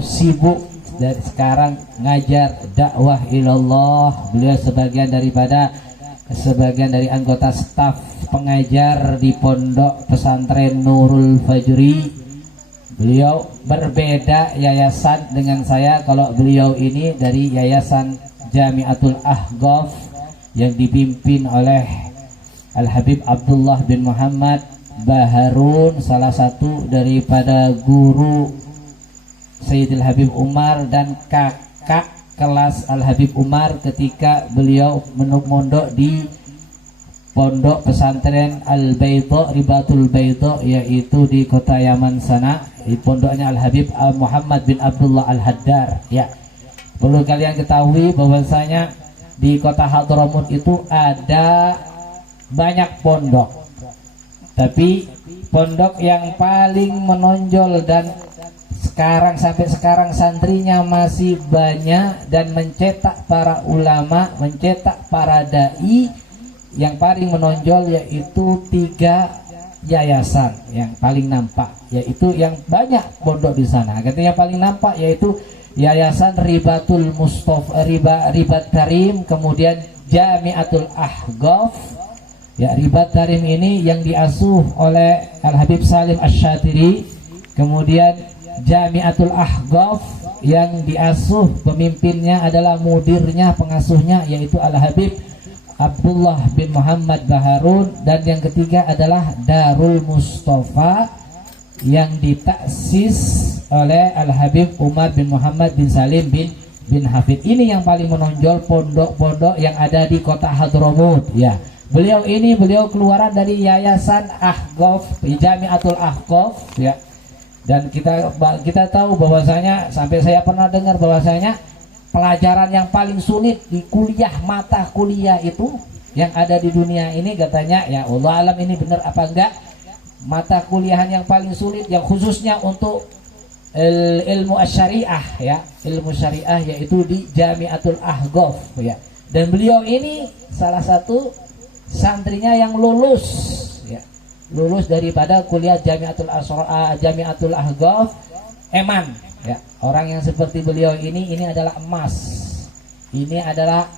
sibuk dari sekarang ngajar dakwah ilallah. Beliau sebagian dari anggota staf pengajar di Pondok Pesantren Nurul Fajri. Beliau berbeda yayasan dengan saya. Kalau beliau ini dari Yayasan Jamiatul Ahqaf yang dipimpin oleh Al-Habib Abdullah bin Muhammad Baharun, salah satu daripada guru Sayyidil Habib Umar dan kakak kelas Al-Habib Umar ketika beliau mondok di Pondok Pesantren Al-Baidha, Ribatul Baidha, yaitu di kota Yaman sana, di pondoknya Al-Habib Muhammad bin Abdullah Al-Haddar. Ya, perlu kalian ketahui bahwasanya di kota Hadramaut itu ada banyak pondok, tapi pondok yang paling menonjol dan sampai sekarang santrinya masih banyak dan mencetak para ulama, mencetak para dai, yang paling menonjol yaitu 3 yayasan yang paling nampak, yaitu yang banyak pondok di sana. Katanya yang paling nampak yaitu Yayasan Ribatul Mustafa, Ribat Karim, kemudian Jamiatul Ahqaf. Ya, Ribat Karim ini yang diasuh oleh Al-Habib Salim Asy-Syatiri, kemudian Jamiatul Ahqaf yang diasuh pemimpinnya adalah mudirnya, pengasuhnya yaitu Al-Habib Abdullah bin Muhammad Baharun, dan yang ketiga adalah Darul Mustafa yang ditaksis oleh Al-Habib Umar bin Muhammad bin Salim bin Hafid. Ini yang paling menonjol pondok-pondok yang ada di kota Hadramaut. Ya, beliau keluaran dari Yayasan Ahqaf, Jamiatul Ahqaf. Ya, dan kita tahu bahwasanya, sampai saya pernah dengar bahwasanya pelajaran yang paling sulit di mata kuliah itu yang ada di dunia ini, katanya, ya Allah alam ini benar apa enggak, mata kuliahan yang paling sulit yang khususnya untuk ilmu syariah, ya, ilmu syariah, yaitu di Jamiatul Ahqaf. Ya, dan beliau ini salah satu santrinya yang lulus, ya, lulus daripada kuliah Jamiatul Ahqaf Eman. Ya, orang yang seperti beliau ini adalah emas, ini adalah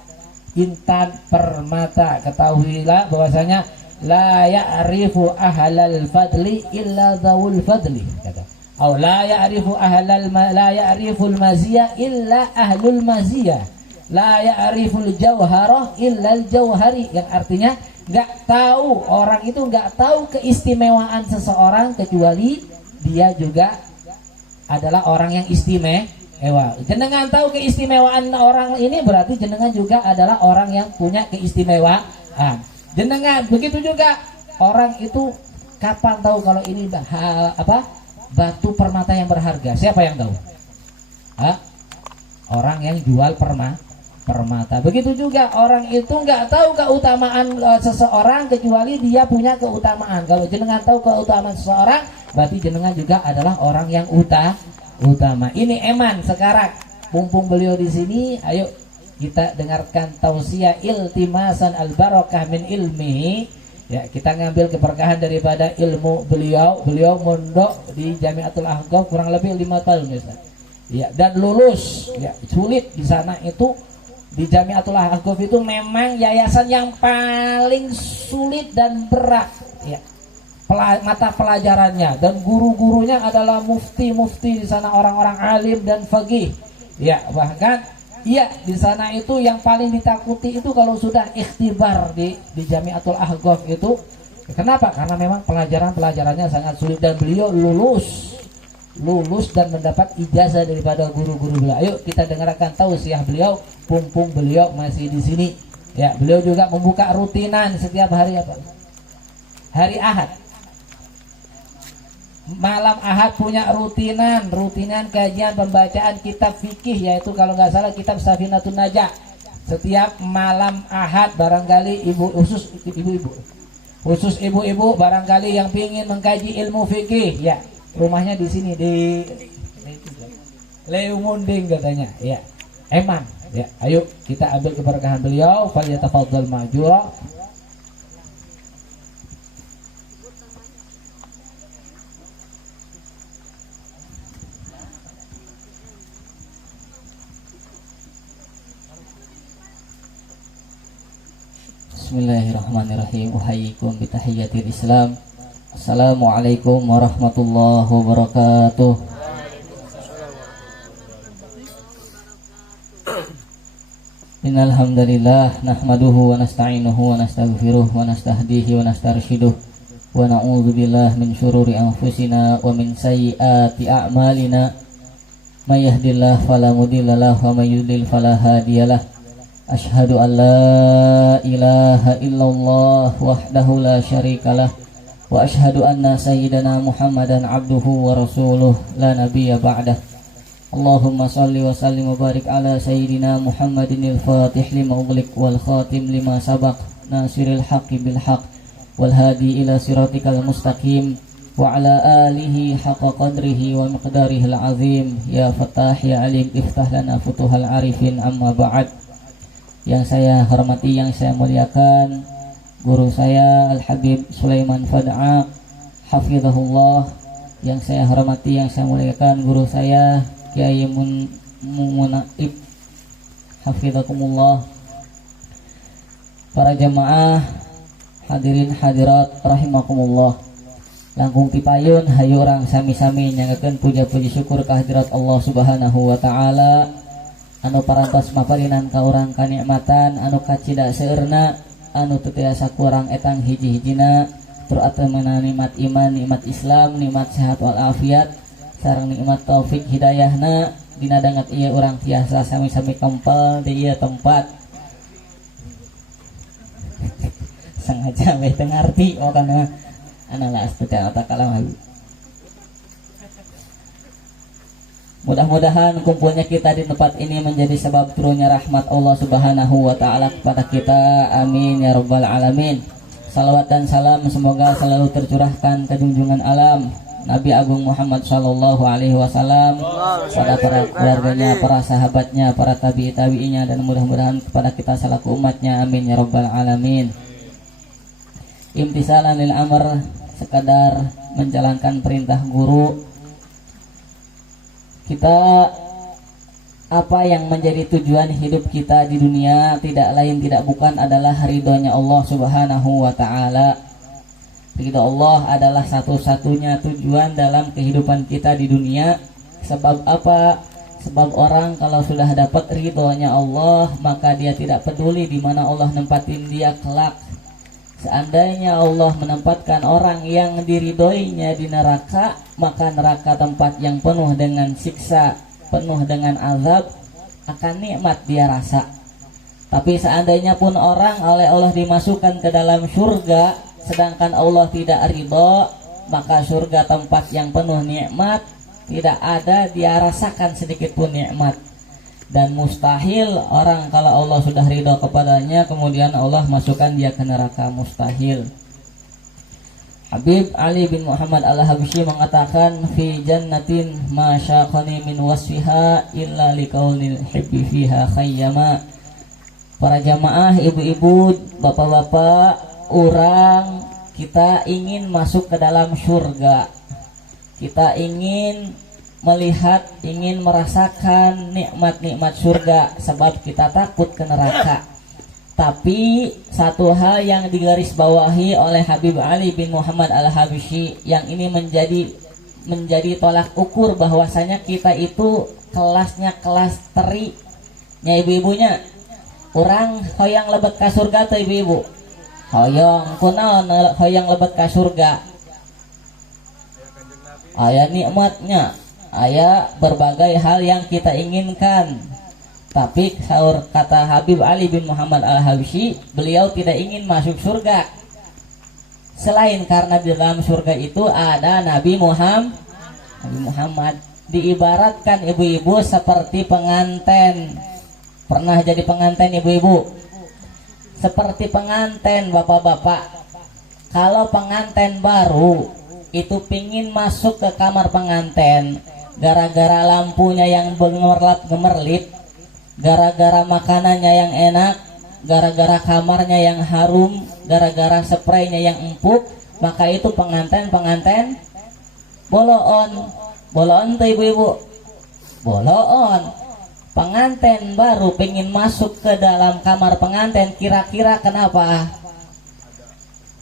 intan permata. Ketahuilah bahwasanya la ya'rifu ahlal fadli illa dzawul fadli, kata. Atau la ya'riful maziyah illa ahlul maziyah, la ya'riful jauharah illa al jauhari, yang artinya orang itu nggak tahu keistimewaan seseorang kecuali dia juga adalah orang yang istimewa. Jenengan tahu keistimewaan orang ini, berarti jenengan juga adalah orang yang punya keistimewaan. Jenengan begitu juga, orang itu kapan tahu kalau ini batu permata yang berharga? Siapa yang tahu? Orang yang jual permata. Begitu juga orang itu nggak tahu keutamaan seseorang kecuali dia punya keutamaan. Kalau jenengan tahu keutamaan seseorang, berarti jenengan juga adalah orang yang utama. Ini eman sekarang. Mumpung beliau di sini, ayo kita dengarkan tausiah iltimasan al-barakah min ilmihi. Ya, kita ngambil keberkahan daripada ilmu beliau. Beliau mondok di Jamiatul Ahqaf kurang lebih 5 tahun, ya, dan lulus. Ya, sulit di sana itu. Di Jamiatul Ahqaf itu memang yayasan yang paling sulit dan berat, ya, mata pelajarannya, dan guru-gurunya adalah mufti-mufti di sana, orang-orang alim dan faqih. Ya, bahkan ya di sana itu yang paling ditakuti itu kalau sudah ikhtibar di Jamiatul Ahqaf itu. Kenapa? Karena memang pelajarannya sangat sulit, dan beliau lulus dan mendapat ijazah daripada guru-guru beliau. Ayo kita dengarkan tausiah beliau, mumpung beliau masih di sini. Ya, beliau juga membuka rutinan setiap hari hari Ahad. Malam Ahad punya rutinan kajian pembacaan kitab fikih, yaitu kalau nggak salah kitab Safinatun Najah. Setiap malam Ahad, barangkali khusus ibu-ibu barangkali yang ingin mengkaji ilmu fikih, ya, rumahnya di sini di Leumunding katanya, ya, Eman. Ya, ayo kita ambil keberkahan beliau. Falyatafadhal ma'jura. Bismillahirrahmanirrahim. Uhayyikum bitahiyyatil Islam. Assalamualaikum warahmatullahi wabarakatuh. Innal hamdalillah nahmaduhu wa nasta'inuhu wa nastaghfiruh wa nastahdihi wa nastarshiduh wa na'udzu billahi min syururi anfusina wa min sayyiati a'malina. May yahdihillahu fala mudhillalah wa may yudlil fala hadiyalah. Asyhadu an la ilaha illallah wahdahu la syarikalah wa asyhadu anna sayyidana Muhammadan abduhu wa rasuluh la nabiyya ba'dah. Allahumma salli wa sallim wa barik ala sayyidina Muhammadin al-fatih lima ughliq wal khatim lima sabaq nasiril haqqi bil haqq wal hadi ila siratikal mustaqim wa ala alihi haqqa qadrihi wa miqdarihil azim. Ya Fattah ya Alim iftah lana futuhal arifin, amma ba'd. Yang saya hormati, yang saya muliakan, guru saya Al-Habib Sulaiman Fad'a hafizahullah. Yang saya hormati, yang saya muliakan, guru saya Kiai Munaib hafizakumullah. Para jamaah hadirin hadirat rahimakumullah. Langkung tipayun hayu orang sami-sami nyangakeun puja-puji syukur kehadirat Allah Subhanahu wa taala anu parantos maparinan ka urang kanikmatan anu kacida seueurna, anu teu tiasa kurang etang hiji-hijina, tur ateumna nikmat iman, nikmat Islam, nikmat sehat wal afiat, sareng nikmat taufik hidayahna. Dina dangat ieu urang tiasa sami-sami kempel di ieu tempat. Sengaja we teu ngarti oh kana analas teu eta kalam. Mudah-mudahan kumpulnya kita di tempat ini menjadi sebab turunnya rahmat Allah Subhanahu wa taala kepada kita. Amin ya rabbal alamin. Salawat dan salam semoga selalu tercurahkan ke junjungan alam Nabi Agung Muhammad sallallahu alaihi wasallam, pada para keluarganya, para sahabatnya, para tabi'inya, dan mudah-mudahan kepada kita selaku umatnya. Amin ya rabbal alamin. Imtisalan lil amr, sekadar menjalankan perintah guru. Kita, apa yang menjadi tujuan hidup kita di dunia tidak lain tidak bukan adalah ridhonya Allah Subhanahu wa taala. Ridho Allah adalah satu-satunya tujuan dalam kehidupan kita di dunia. Sebab apa? Sebab orang kalau sudah dapat ridhonya Allah, maka dia tidak peduli di mana Allah nempatin dia kelak. Seandainya Allah menempatkan orang yang diridhoinya di neraka, maka neraka tempat yang penuh dengan siksa, penuh dengan azab, akan nikmat dia rasa. Tapi seandainya pun orang oleh Allah dimasukkan ke dalam surga, sedangkan Allah tidak ridho, maka surga tempat yang penuh nikmat, tidak ada dia rasakan sedikit pun nikmat. Dan mustahil orang kalau Allah sudah ridho kepadanya kemudian Allah masukkan dia ke neraka, mustahil. Habib Ali bin Muhammad Al-Habsyi mengatakan, fi jannatin ma syaqani min wasfiha illa liqaulil hibbi fiha khayyama. Para jamaah, ibu-ibu, bapak-bapak, orang kita ingin masuk ke dalam surga. Kita ingin melihat, ingin merasakan nikmat-nikmat surga, sebab kita takut ke neraka. Tapi satu hal yang digarisbawahi oleh Habib Ali bin Muhammad Al-Habsyi, yang ini menjadi tolak ukur bahwasanya kita itu kelasnya kelas teri. Nya ibu-ibunya, orang hoyang lebet ka surga teh ibu-ibu. Hoyong kunaon hoyang lebet ka surga? Aya nikmatnya, aya berbagai hal yang kita inginkan. Tapi sahur kata Habib Ali bin Muhammad Al-Habsyi, beliau tidak ingin masuk surga selain karena di dalam surga itu ada Nabi Muhammad. Diibaratkan ibu-ibu seperti pengantin. Pernah jadi pengantin ibu-ibu? Seperti pengantin bapak-bapak. Kalau pengantin baru itu pingin masuk ke kamar pengantin, gara-gara lampunya yang gemerlap-gemerlip, gara-gara makanannya yang enak, gara-gara kamarnya yang harum, gara-gara spraynya yang empuk, maka itu pengantin boloon tuh ibu-ibu, boloon. Pengantin baru pengen masuk ke dalam kamar pengantin, kira-kira kenapa?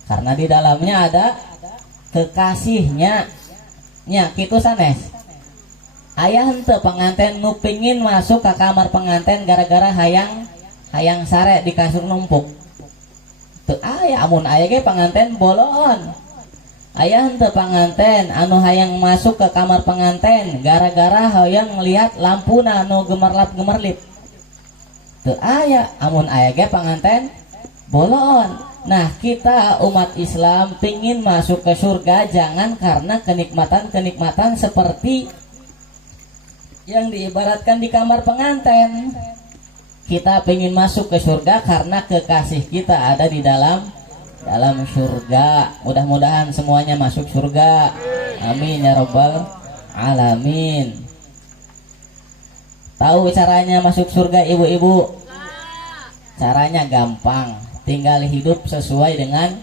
karena di dalamnya ada kekasihnya. Nya kitu sanes. Aya henteu penganten nu pingin masuk ke kamar penganten gara-gara hayang sare di kasur numpuk. Teu aya, amun aya ge penganten bolon. Aya henteu penganten anu hayang masuk ke kamar penganten gara-gara hayang ngelihat lampuna anu gemerlap-gemerlip. Teu aya, amun aya ge penganten bolon. Nah, kita umat Islam pingin masuk ke surga jangan karena kenikmatan-kenikmatan seperti yang diibaratkan di kamar penganten. Kita pingin masuk ke surga karena kekasih kita ada di dalam surga. Mudah-mudahan semuanya masuk surga. Amin ya rabbal alamin. Tahu caranya masuk surga ibu-ibu? Caranya gampang, tinggal hidup sesuai dengan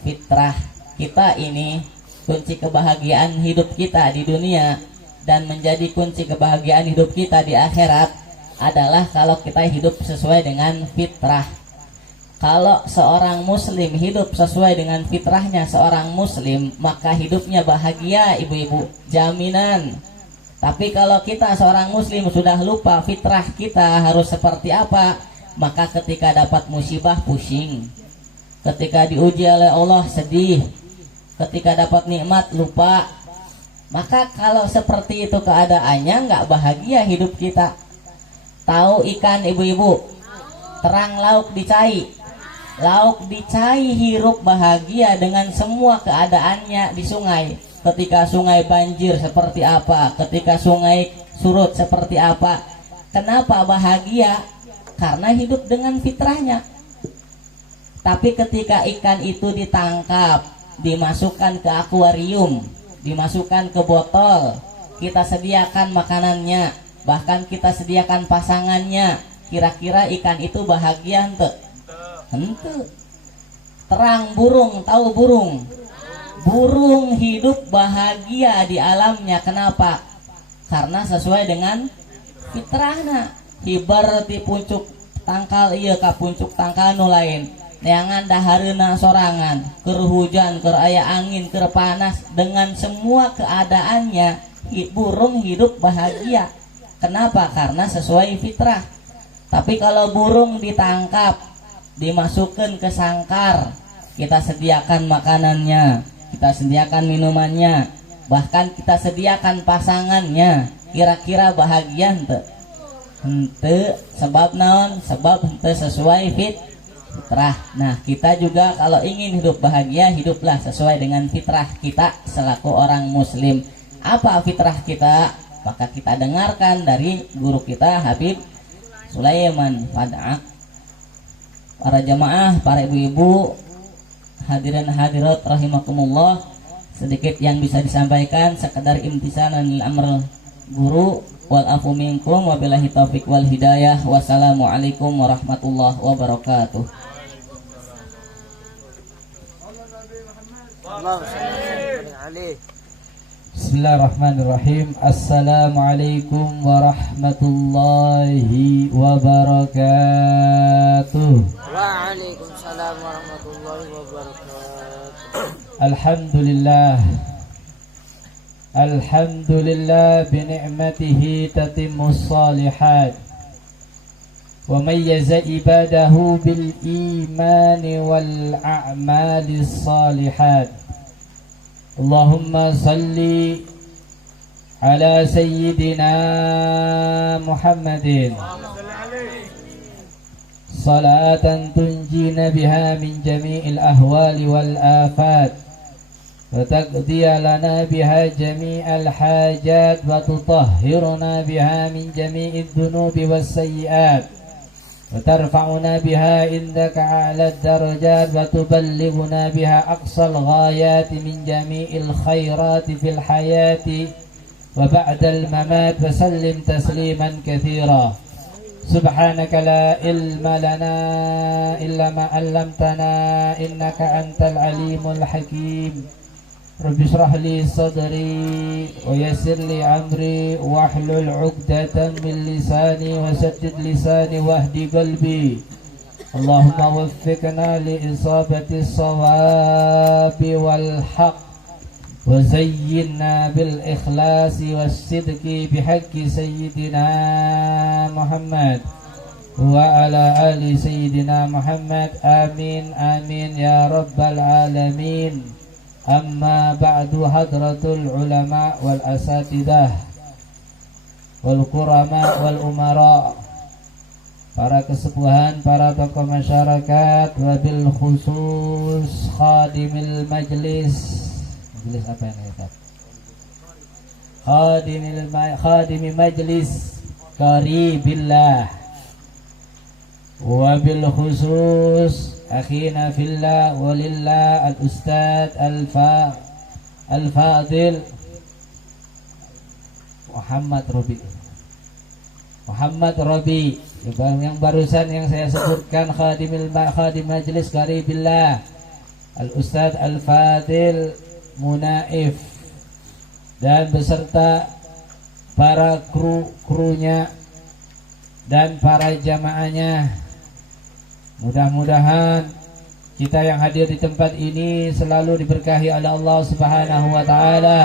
fitrah kita. Ini kunci kebahagiaan hidup kita di dunia dan menjadi kunci kebahagiaan hidup kita di akhirat adalah kalau kita hidup sesuai dengan fitrah. Kalau seorang muslim hidup sesuai dengan fitrahnya seorang muslim, maka hidupnya bahagia ibu-ibu, jaminan. Tapi kalau kita seorang muslim sudah lupa fitrah kita harus seperti apa, maka ketika dapat musibah pusing, ketika diuji oleh Allah sedih, ketika dapat nikmat lupa. Maka kalau seperti itu keadaannya nggak bahagia hidup kita. Tahu ikan ibu-ibu? Terang lauk dicai. Lauk dicai hirup bahagia dengan semua keadaannya di sungai. Ketika sungai banjir seperti apa, ketika sungai surut seperti apa. Kenapa bahagia? Karena hidup dengan fitrahnya. Tapi ketika ikan itu ditangkap, dimasukkan ke akuarium, dimasukkan ke botol, kita sediakan makanannya, bahkan kita sediakan pasangannya, kira-kira ikan itu bahagia henteu? Henteu. Terang burung, tahu burung? Burung hidup bahagia di alamnya. Kenapa? Karena sesuai dengan fitrahna. Hibar di puncuk tangkal ieu ka puncuk tangkal nu lain. Neangan dahareuna sorangan, keur hujan, keur aya angin, keur panas, dengan semua keadaannya burung hidup bahagia. Kenapa? Karena sesuai fitrah. Tapi kalau burung ditangkap, dimasukkan ke sangkar, kita sediakan makanannya, kita sediakan minumannya, bahkan kita sediakan pasangannya, kira-kira bahagia henteu? Henteu. Sebab naon? Sebab henteu sesuai fitrah. Nah, kita juga kalau ingin hidup bahagia, hiduplah sesuai dengan fitrah kita selaku orang muslim. Apa fitrah kita? Maka kita dengarkan dari guru kita Habib Sulaiman Fad'ak. Para jamaah, para ibu-ibu, hadirin hadirat rahimakumullah, sedikit yang bisa disampaikan sekedar imtisalan lil amr guru. Wal afu minkum wabillahi taufiq wal hidayah. Wassalamualaikum warahmatullahi wabarakatuh. Bismillahirrahmanirrahim. Assalamualaikum warahmatullahi wabarakatuh. Waalaikumsalam warahmatullahi wabarakatuh. Alhamdulillah. Alhamdulillah bini'matihi tatimmus salihat. Wa mayyaza ibadahu bil imani wal a'malis salihat. Allahumma salli ala sayyidina Muhammadin salatan tunjina biha min jami'il ahwali wal afat وتقضي لنا بها جميع الحاجات وتطهرنا بها من جميع الذنوب والسيئات وترفعنا بها عندك أعلى الدرجات وتبلغنا بها أقصى الغايات من جميع الخيرات في الحياة وبعد الممات وسلم تسليما كثيرا. سبحانك لا علم لنا إلا ما علمتنا إنك أنت العليم الحكيم. Rabbi shrah li sadri wa yassir li amri wahlul 'uqdatam min lisani wasaddid lisani wahdi qalbi اللهم وفقنا لإصابة الصواب والحق وزينا بالإخلاص والصدق بحق سيدنا محمد وعلى آل سيدنا محمد آمين آمين يا رب العالمين. أما بعد حضرة العلماء والأساتذة والقرماء والأمراء, para kesepuhan, para tokoh masyarakat, wabil khusus khadimil majlis. Majlis apa yang kita? Khadimi majlis qaribillah. Wabil khusus akhina fillah walillah al-ustad al-fadil Muhammad Robi yang barusan yang saya sebutkan, khadim majlis qaribillah al-ustad al-fadil Munaif dan beserta para krunya dan para jamaahnya. Mudah-mudahan kita yang hadir di tempat ini selalu diberkahi oleh Allah Subhanahu wa taala,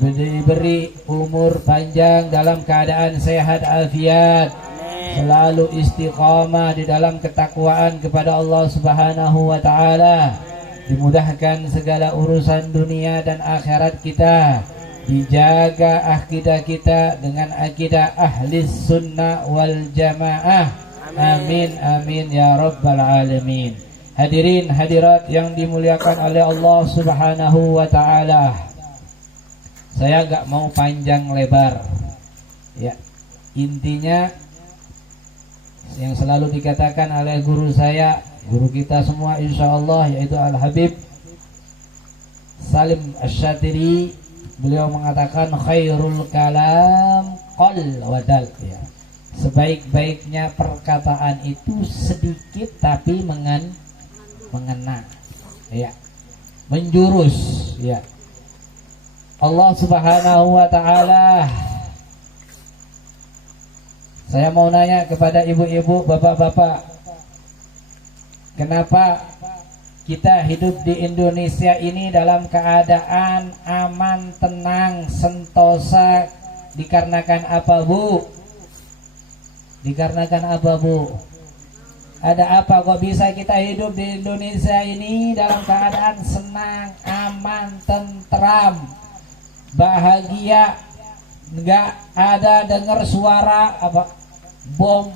diberi umur panjang dalam keadaan sehat afiat, selalu istiqamah di dalam ketakwaan kepada Allah Subhanahu wa taala, dimudahkan segala urusan dunia dan akhirat kita, dijaga akidah kita dengan akidah ahli sunnah wal jamaah. Amin amin ya rabbal alamin. Hadirin hadirat yang dimuliakan oleh Allah Subhanahu wa taala, saya gak mau panjang lebar ya. Intinya yang selalu dikatakan oleh guru saya, guru kita semua insyaallah, yaitu Al-Habib Salim Asy-Syatiri. Beliau mengatakan khairul kalam qal wadal ya. Sebaik-baiknya perkataan itu sedikit tapi mengena ya, menjurus ya. Allah Subhanahu wa taala, saya mau nanya kepada ibu-ibu, bapak-bapak, kenapa kita hidup di Indonesia ini dalam keadaan aman, tenang, sentosa? Dikarenakan apa, Bu? Dikarenakan apa, Bu? Ada apa kok bisa kita hidup di Indonesia ini dalam keadaan senang, aman, tentram, bahagia, nggak ada dengar suara apa bom,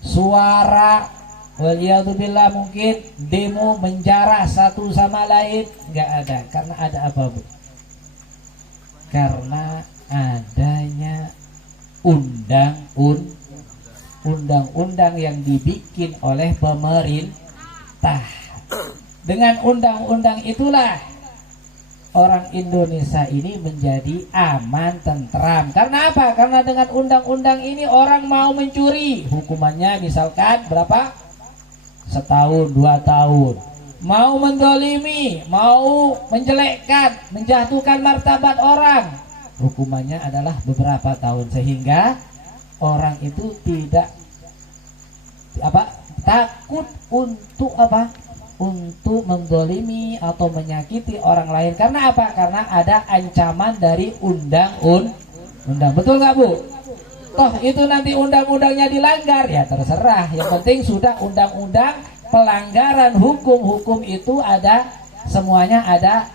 suara waliyadzubillah mungkin demo menjarah satu sama lain, nggak ada. Karena ada apa, Bu? Karena adanya undang-undang yang dibikin oleh pemerintah. Dengan undang-undang itulah orang Indonesia ini menjadi aman, tentram. Karena apa? Karena dengan undang-undang ini orang mau mencuri, hukumannya misalkan berapa? 1 tahun, 2 tahun. Mau mendolimi, mau menjelekkan, menjatuhkan martabat orang, hukumannya adalah beberapa tahun. Sehingga orang itu tidak takut untuk untuk mendolimi atau menyakiti orang lain. Karena apa? Karena ada ancaman dari undang-undang. Betul nggak, Bu? Toh itu nanti undang-undangnya dilanggar, ya terserah. Yang penting sudah undang-undang, pelanggaran hukum itu ada, semuanya ada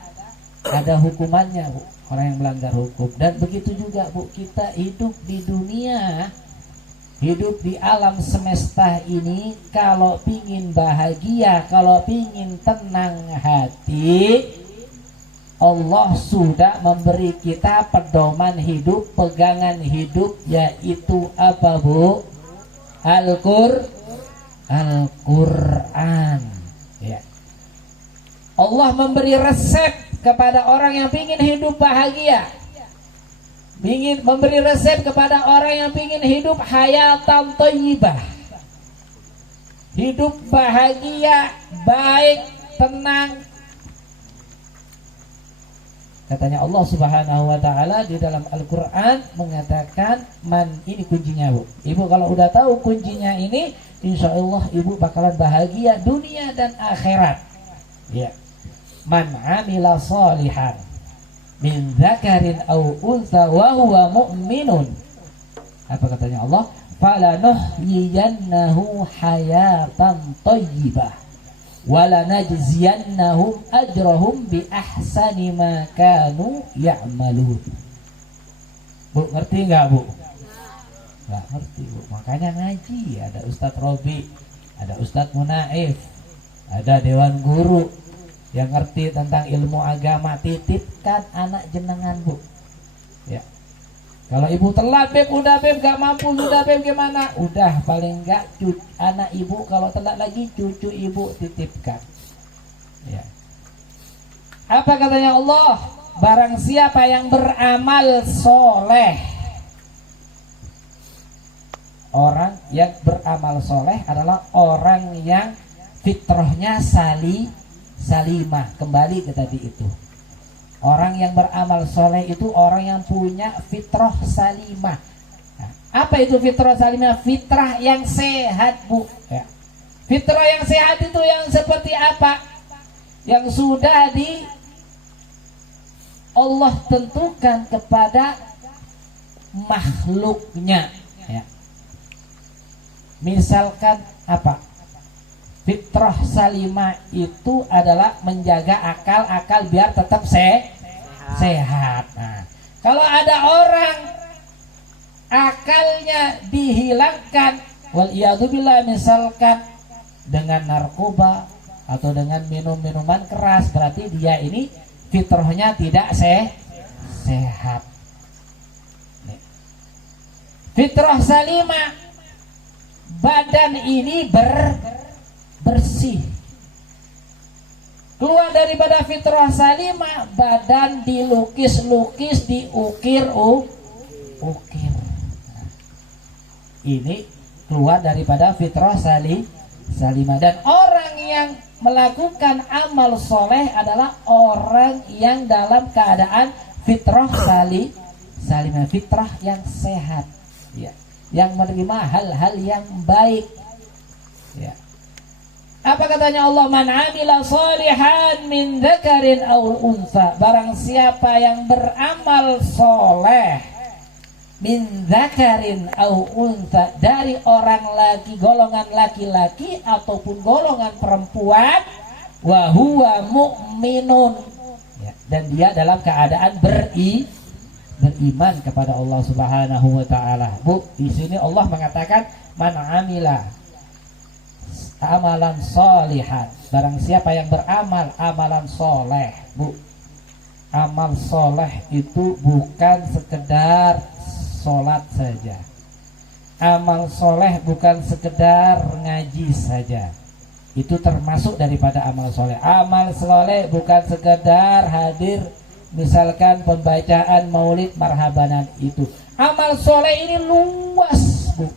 hukumannya, Bu. Orang yang melanggar hukum. Dan begitu juga, Bu, kita hidup di dunia, hidup di alam semesta ini, kalau pingin bahagia, kalau pingin tenang hati, Allah sudah memberi kita pedoman hidup, pegangan hidup, yaitu apa, Bu? Al-Quran ya. Allah memberi resep kepada orang yang ingin hidup bahagia, ingin memberi resep kepada orang yang ingin hidup hayatan thayyibah, hidup bahagia, baik, tenang. Katanya Allah Subhanahu wa taala di dalam Al-Qur'an mengatakan ini kuncinya, Bu. Ibu kalau udah tahu kuncinya ini, insya Allah ibu bakalan bahagia dunia dan akhirat. Ya. Man amila salihan min dzakarin aw untha wa huwa mu'minun. Apa katanya Allah? Falanuhyiyannahu hayatan thayyibah wa lanajziyannahum ajrahum bi ahsani ma kanu ya'malun. Bu, ngerti enggak, Bu? Enggak ngerti, Bu. Makanya ngaji, ada Ustadz Robi, ada Ustadz Munaif, ada dewan guru yang ngerti tentang ilmu agama. Titipkan anak jenengan, Bu. Ya. Kalau ibu telat, Beb, udah Beb, gak mampu, udah Beb, gimana? Udah, paling enggak anak ibu kalau telat lagi, cucu ibu titipkan. Ya. Apa katanya Allah? Barang siapa yang beramal soleh. Orang yang beramal soleh adalah orang yang fitrahnya salimah. Kembali ke tadi itu. Orang yang beramal soleh itu orang yang punya fitrah salimah. Nah, apa itu fitrah salimah? Fitrah yang sehat, Bu. Ya. Fitrah yang sehat itu yang seperti apa? Yang sudah Allah tentukan kepada makhluknya. Ya. Misalkan apa? Fitrah salimah itu adalah menjaga akal biar tetap sehat. Nah, kalau ada orang akalnya dihilangkan, wal iyadzubillah, misalkan dengan narkoba atau dengan minuman keras, berarti dia ini fitrahnya tidak sehat. Fitrah salimah, badan ini bersih. Keluar daripada fitrah salimah, badan dilukis-lukis, diukir. Nah, ini keluar daripada fitrah salimah. Dan orang yang melakukan amal soleh adalah orang yang dalam keadaan fitrah salimah, fitrah yang sehat, ya, yang menerima hal-hal yang baik. Ya. Apa katanya Allah? Man amila salihan min dzakarin aw untha. Barang siapa yang beramal soleh min dzakarin aw untha, dari orang laki, golongan laki-laki ataupun golongan perempuan, wa huwa mu'minun, ya, dan dia dalam keadaan beriman kepada Allah Subhanahu wa taala. Bu, di sini Allah mengatakan man amila amalan solihan, barang siapa yang beramal amalan soleh. Bu, amal soleh itu bukan sekedar sholat saja. Amal soleh bukan sekedar ngaji saja. Itu termasuk daripada amal soleh. Amal soleh bukan sekedar hadir, misalkan pembacaan maulid marhabanan itu. Amal soleh ini luas, Bu.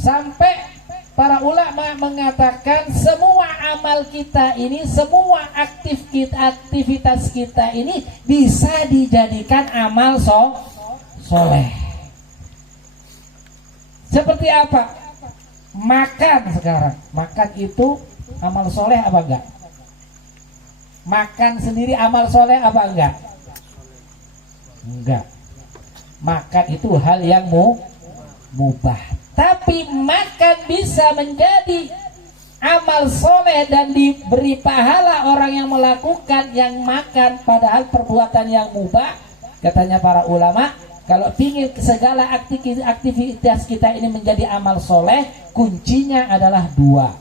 Sampai para ulama mengatakan semua amal kita ini, semua aktivitas kita ini bisa dijadikan amal soleh. Seperti apa? Makan sekarang. Makan itu amal soleh apa enggak? Makan sendiri amal soleh apa enggak? Enggak. Makan itu hal yang mubah. Tapi makan bisa menjadi amal soleh dan diberi pahala orang yang melakukan yang makan, padahal perbuatan yang mubah. Katanya para ulama, kalau ingin segala aktivitas kita ini menjadi amal soleh, kuncinya adalah dua.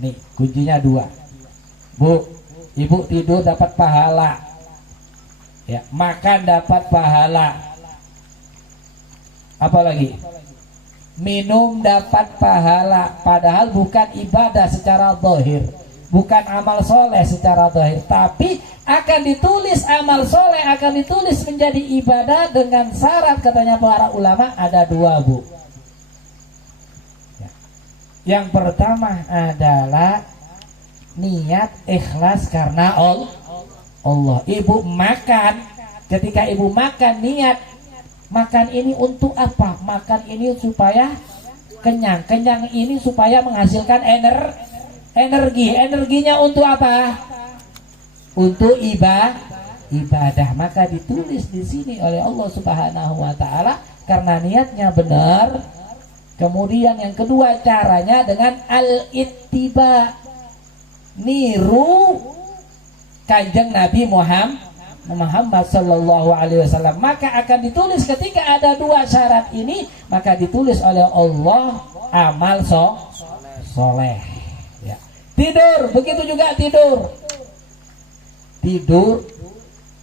Nih, kuncinya dua. Bu, ibu tidur dapat pahala, ya, makan dapat pahala. Apalagi? Minum dapat pahala, padahal bukan ibadah secara zahir, bukan amal soleh secara zahir, tapi akan ditulis amal soleh, akan ditulis menjadi ibadah dengan syarat, katanya para ulama, ada dua, Bu. Ya. Yang pertama adalah niat ikhlas karena Allah. Ibu makan, ketika ibu makan niat, makan ini untuk apa? Makan ini supaya kenyang. Kenyang ini supaya menghasilkan energi. Energinya untuk apa? Untuk ibadah. Maka ditulis di sini oleh Allah Subhanahu wa taala karena niatnya benar. Kemudian yang kedua caranya dengan al-ittiba, niru Kanjeng Nabi Muhammad sallallahu alaihi wasallam. Maka akan ditulis ketika ada dua syarat ini, maka ditulis oleh Allah amal soleh. Ya. Tidur, begitu juga tidur.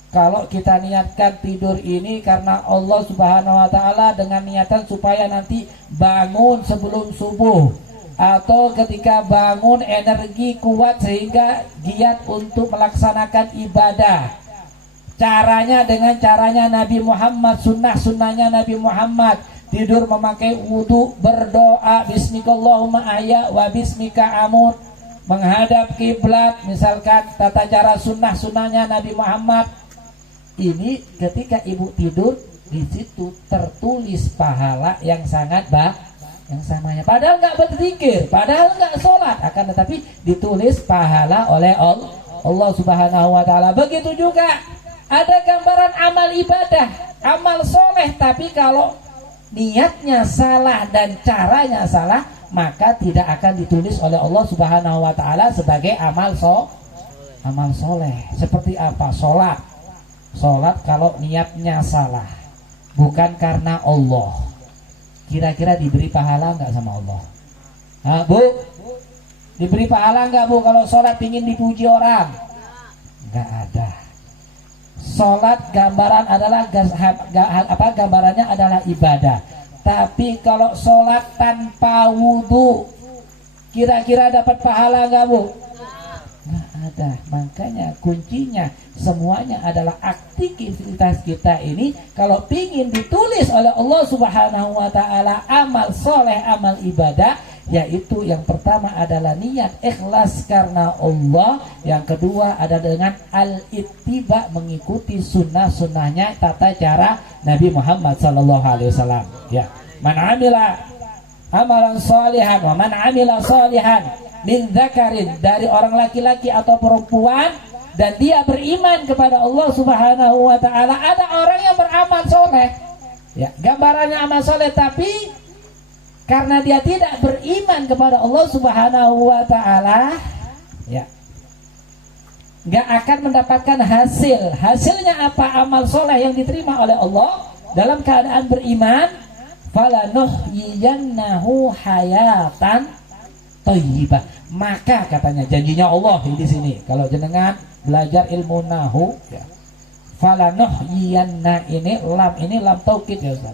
Kalau kita niatkan tidur ini karena Allah Subhanahu wa taala dengan niatan supaya nanti bangun sebelum subuh, atau ketika bangun energi kuat sehingga giat untuk melaksanakan ibadah. Caranya dengan caranya Nabi Muhammad, sunnahnya Nabi Muhammad. Tidur memakai wudu, berdoa bismikallahumma ahya wa bismika amut, menghadap kiblat, misalkan tata cara sunnahnya Nabi Muhammad. Ini ketika ibu tidur, di situ tertulis pahala yang sangat yang samanya. Padahal nggak berzikir, padahal nggak sholat, akan tetapi ditulis pahala oleh Allah Subhanahu wa taala. Begitu juga ada gambaran amal ibadah, amal soleh, tapi kalau niatnya salah dan caranya salah, maka tidak akan ditulis oleh Allah Subhanahu wa taala sebagai amal soleh. Seperti apa? Sholat kalau niatnya salah, bukan karena Allah, kira-kira diberi pahala nggak sama Allah? Nah, Bu, diberi pahala nggak Bu kalau sholat ingin dipuji orang? Nggak ada. Sholat gambaran adalah gambarannya adalah ibadah. Tapi kalau sholat tanpa wudhu, kira-kira dapat pahala nggak Bu? Nggak ada. Makanya kuncinya semuanya adalah aktivitas kita ini. Kalau ingin ditulis oleh Allah Subhanahu wa taala amal soleh, amal ibadah, yaitu yang pertama adalah niat ikhlas karena Allah, yang kedua ada dengan al-ittiba, mengikuti sunnahnya tata cara Nabi Muhammad sallallahu alaihi wasallam. Ya, man amila amalan salihan wa man amila salihan min dzakarin, dari orang laki-laki atau perempuan, dan dia beriman kepada Allah Subhanahu wa taala. Ada orang yang beramal soleh, ya, gambarannya amal soleh, tapi karena dia tidak beriman kepada Allah Subhanahu wa taala, ya, nggak akan mendapatkan hasil. Hasilnya apa? Amal soleh yang diterima oleh Allah dalam keadaan beriman, falanuhyiyannahu hayatan thayyibah. Maka katanya janjinya Allah di sini, kalau jenengan belajar ilmu nahu, ya, falanuhyiyanna ini lam taukid ya Ustaz.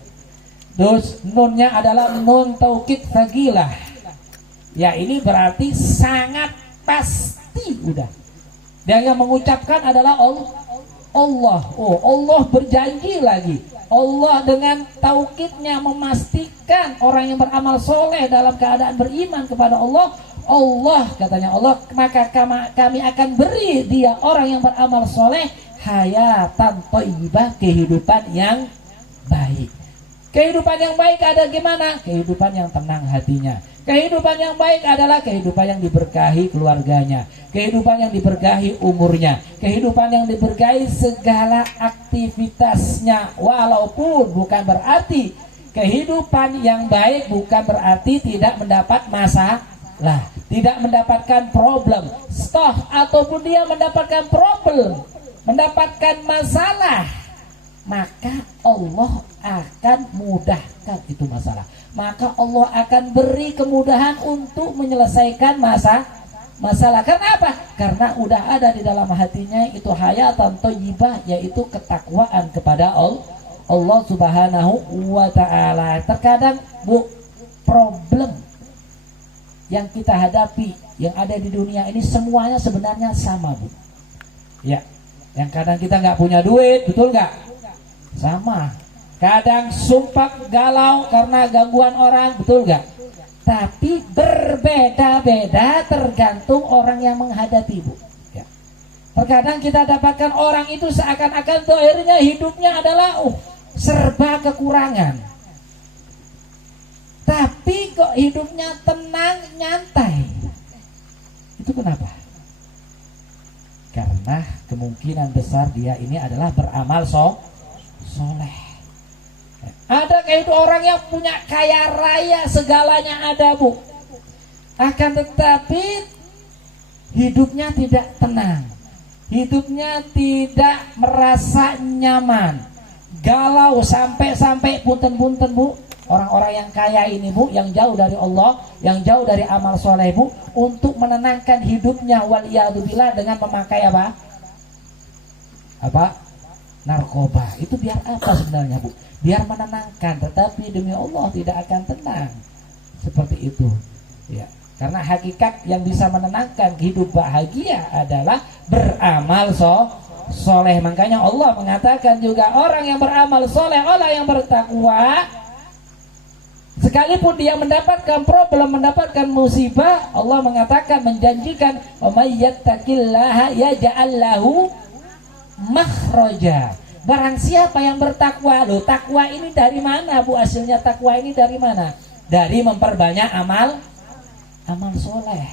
Terus nunnya adalah nun taukid sagilah. Ya, ini berarti sangat pasti udah. Dan yang mengucapkan adalah Allah. Oh, Allah berjanji lagi. Allah dengan taukidnya memastikan orang yang beramal soleh dalam keadaan beriman kepada Allah. Allah, katanya Allah, maka kami akan beri dia orang yang beramal soleh hayatan thayyibah, kehidupan yang baik. Kehidupan yang baik ada gimana? Kehidupan yang tenang hatinya. Kehidupan yang baik adalah kehidupan yang diberkahi keluarganya, kehidupan yang diberkahi umurnya, kehidupan yang diberkahi segala aktivitasnya. Walaupun bukan berarti kehidupan yang baik bukan berarti tidak mendapat masalah, tidak mendapatkan problem, ataupun dia mendapatkan problem, mendapatkan masalah, maka Allah akan mudahkan itu masalah. Maka Allah akan beri kemudahan untuk menyelesaikan masalah. Kenapa? Karena udah ada di dalam hatinya itu hayatan thayyibah, yaitu ketakwaan kepada Allah Subhanahu wa taala. Terkadang Bu, problem yang kita hadapi yang ada di dunia ini semuanya sebenarnya sama Bu. Ya, yang kadang kita nggak punya duit, betul nggak? Sama. Kadang sumpah galau karena gangguan orang, betul nggak? Tapi berbeda-beda tergantung orang yang menghadapi Bu. Ya. Terkadang kita dapatkan orang itu seakan-akan akhirnya hidupnya adalah serba kekurangan. tapi kok hidupnya tenang, nyantai. Itu kenapa? Karena kemungkinan besar dia ini adalah beramal soleh. Ada itu orang yang punya kaya raya, segalanya ada, Bu. Akan tetapi hidupnya tidak tenang, hidupnya tidak merasa nyaman, galau sampai punten-punten, Bu. Orang-orang yang kaya ini, Bu, yang jauh dari Allah, yang jauh dari amal soleh, Bu, untuk menenangkan hidupnya waliyadzubillah dengan memakai apa? Narkoba. Itu biar apa sebenarnya, Bu? Biar menenangkan, tetapi demi Allah tidak akan tenang. Seperti itu. Ya. Karena hakikat yang bisa menenangkan hidup bahagia adalah beramal soleh. Makanya Allah mengatakan juga orang yang beramal soleh, orang yang bertakwa, sekalipun dia mendapatkan problem, mendapatkan musibah, Allah mengatakan, menjanjikan, "Wa may yattaqillaha yaj'al lahu makhraja." Barang siapa yang bertakwa, loh, takwa ini dari mana, Bu? Hasilnya takwa ini dari mana? Dari memperbanyak amal soleh.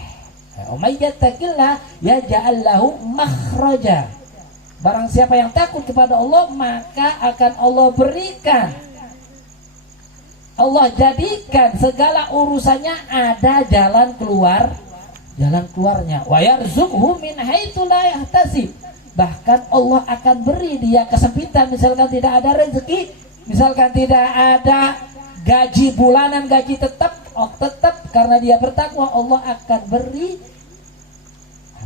"Wa may yattaqillaha yaj'al lahu makhraja." Barang siapa yang takut kepada Allah, maka akan Allah berikan, Allah jadikan segala urusannya ada jalan keluarnya. Wa yarzuqhu min haitsu la yahtasib. Bahkan Allah akan beri dia kesempitan, misalkan tidak ada rezeki, misalkan tidak ada gaji bulanan, gaji tetap karena dia bertakwa, Allah akan beri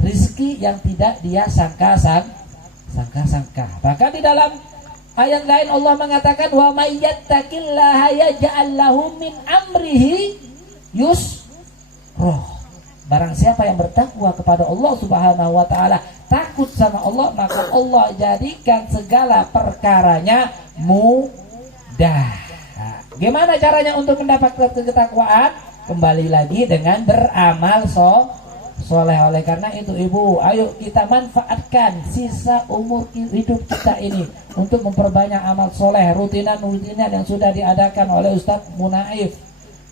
rezeki yang tidak dia sangka-sangka. Bahkan di dalam ayat lain Allah mengatakan, wa may yattaqillaha yaj'al lahu min amrihi yusra. Barang siapa yang bertakwa kepada Allah Subhanahu wa taala, takut sama Allah, maka Allah jadikan segala perkaranya mudah. Nah, gimana caranya untuk mendapatkan ketakwaan? Kembali lagi dengan beramal soleh. Oleh karena itu, Ibu, ayo kita manfaatkan sisa umur hidup kita ini untuk memperbanyak amal soleh, rutinan yang sudah diadakan oleh Ustadz Munaif.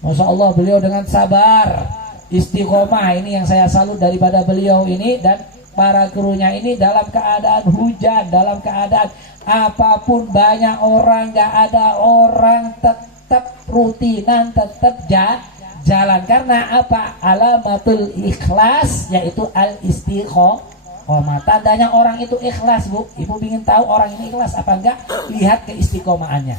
Masya Allah, beliau dengan sabar, istiqomah, ini yang saya salut daripada beliau ini dan para krunya ini, dalam keadaan hujan, dalam keadaan apapun, banyak orang, gak ada orang, tetap rutinan, tetap jalan. Karena apa? Alamatul ikhlas, yaitu al-istiqomah. Tandanya orang itu ikhlas, Bu. Ibu ingin tahu orang ini ikhlas apa enggak? Lihat keistiqomahannya.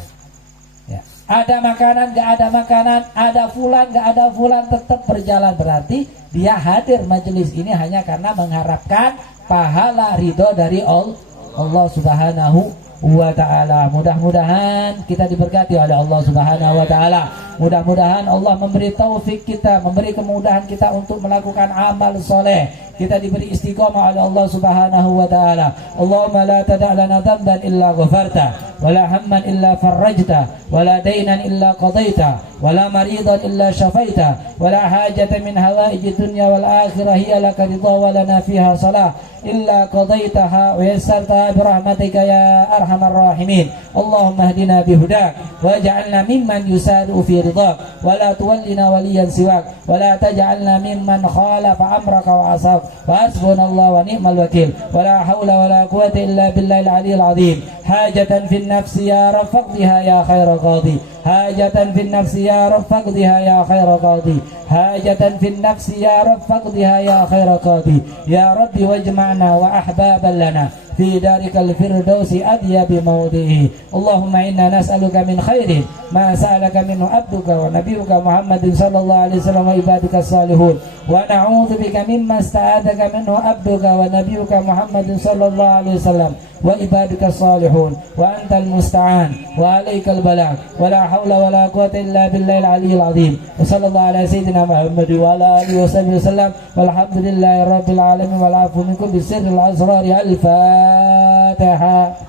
Ya. Ada makanan, gak ada makanan, ada fulan, gak ada fulan, tetap berjalan. Berarti dia hadir majelis ini hanya karena mengharapkan pahala ridho dari Allah Subhanahu wa ta'ala. Mudah-mudahan kita diberkati oleh Allah Subhanahu wa ta'ala. Mudah-mudahan Allah memberi taufik kita, memberi kemudahan kita untuk melakukan amal soleh. Kita diberi istiqomah oleh Allah Subhanahu wa ta'ala. Allahumma la tada' lana dhanban illa ghafarta, wa la hamman illa farrajta, wa la daynan illa qadaita, wa la maridan illa syafaita, wa la hajata min hawaiji dunya wal akhirah hiya laka ridha wa lana fiha salah illa qadaitaha wa yassartaha birahmatika ya arhamar rahimin. Allahumma hdina bihudak waj'alna mimman yusadu fi ridhak wa la tuwallina waliyan siwak wa la taj'alna mimman khalafa amraka wa asab wa hasbunallahu wa ni'mal wakil wa la hawla wa la quwwata illa billahil aliyyil azim. Hajatan fin nafsi ya rab faqdiha ya khairal qadi, hajatan fin nafsi ya rab faqdiha ya khairal qadi, hajatan fin nafsi ya rab faqdiha ya khairal qadi. Ya rabbi wajma'na wa ahbaban lana fi darikal firdausi adyabi mawdihi. Allahumma inna nas'aluka min khairin ma sa'alaka minhu abduka wa nabiyuka Muhammadin sallallahu alaihi wasallam wa ibadika salihun, wa na'udzu bika mimma sta'adaka minhu abduka wa nabiyuka Muhammadin sallallahu alaihi wasallam wa ibadika salihun, wa antal musta'an wa alaikal balagh wa la hawla wa la quwwata illa billahil aliyyil azim. Wa sallallahu ala sayyidina Muhammad wa ala alihi wa sahbihi wasallam walhamdulillahi rabbil alamin wal afu minkum bisirril asrari al-Fatihah.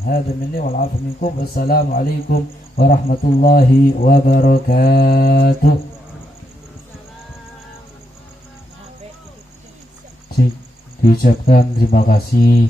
Hadza minni wal afu minkum. Wassalamualaikum warahmatullahi wabarakatuh. diucapkan terima kasih